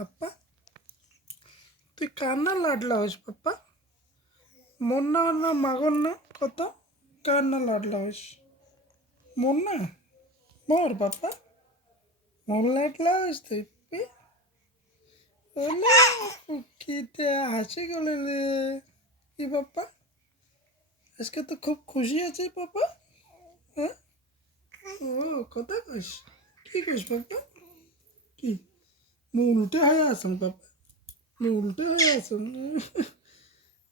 পাপ্পা তুই কার না লাডলা হইস পাপ্পা? মোর না মাগর না কত কার না লাডলা হইস? মোর না মোর পাপ্পা মোর লাডলা হইস তুই ওলে কিতে হাসি গেলে রে কি পাপ্পা? আজকে তো খুব খুশি আছে পাপ্পা। হ্যাঁ ও কথা কইস কি কইস পাপ্পা? কি মু উল্টে হয়ে আসুন পাপ্পা, মু উল্টে হয়ে আসুন,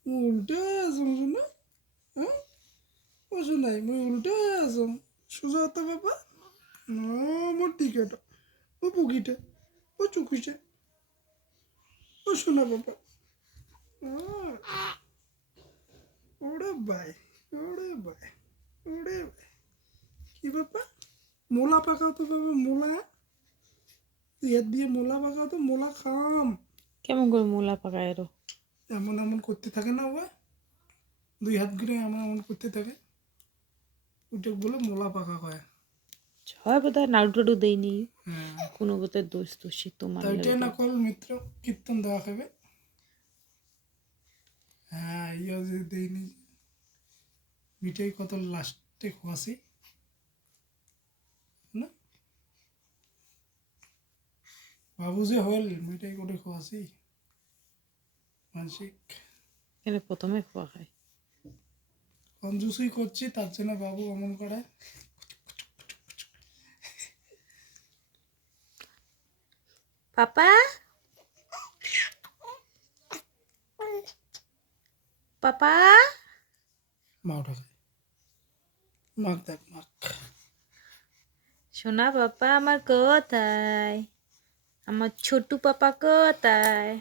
মু উল্টে হয়ে আসুন শোনা। হ্যাঁ ও শোনাই মুই উল্টে হয়ে আসুন সোজা হতো পাপ্পা। মোর টিকেট ও পুকিটা ও চুকিটা ও শোনা পাপ্পা। ওরে ভাই ওরে ভাই ওরে ভাই কি পাপ্পা? মোলা পাকাও তো বাবা মোলা, ইয়ার দিয়ে মোলা পাকাও তো মোলা খাম। কেমন করে মূলা পাকায় এরো? এমন এমন করতে থাকে না বাবা, দুই হাত ঘুরে এমন এমন করতে থাকে, ওইটা বলে মোলা পাকা কয়। ছয় বোধহয় নাড়ু টাড়ু দেয়নি, হ্যাঁ কোনো বোধহয় দোষ দোষী তোমার তাই ওইটাই না লাগে। কল মিত্র কীর্তন দেওয়া খাবে। হ্যাঁ ইয়ে যদি দেয়নি মিঠাই কত লাস্টে খোয়াছি না বাবু যে হল মিঠাই করে খোয়াছি মানসিক এখানে প্রথমে খোয়া খায়। কঞ্জুসই করছি তার জন্য বাবু অমন করে। পাপা পাপা মা ওঠা খায় মাখ দেখ মাখ। সোনা পাপা আমার কোথায়? আমার ছোটু পাপা কোথায়?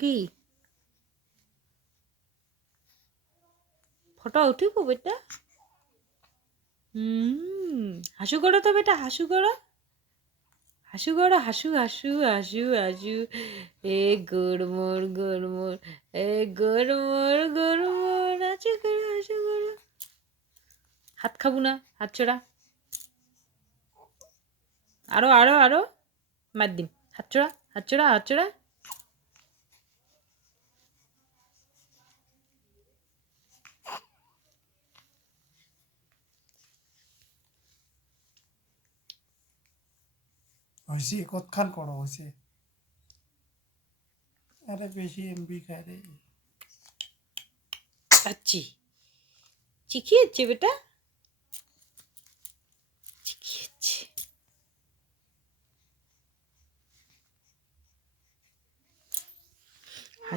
কি ফটো উঠিব বেটা? হাসু করো তো বেটা, হাসু করো, হাসু করো, হাসু হাসু হাসু হাসু। এ গোড়মোর গোড়মোর, এ গোড়মোর গোড়মোর, হাসু করো হাসু করো। হাত খাবো না, হাত ছড়া। আরো আরো আরো মার দিম। হাত ছড়া হাত ছড়া হাত ছড়া। হয়েছি কতখান করো হয়েছে, আরে বেশি এমবি খায় রে। আচ্ছি চিখিয়েছে বেটা।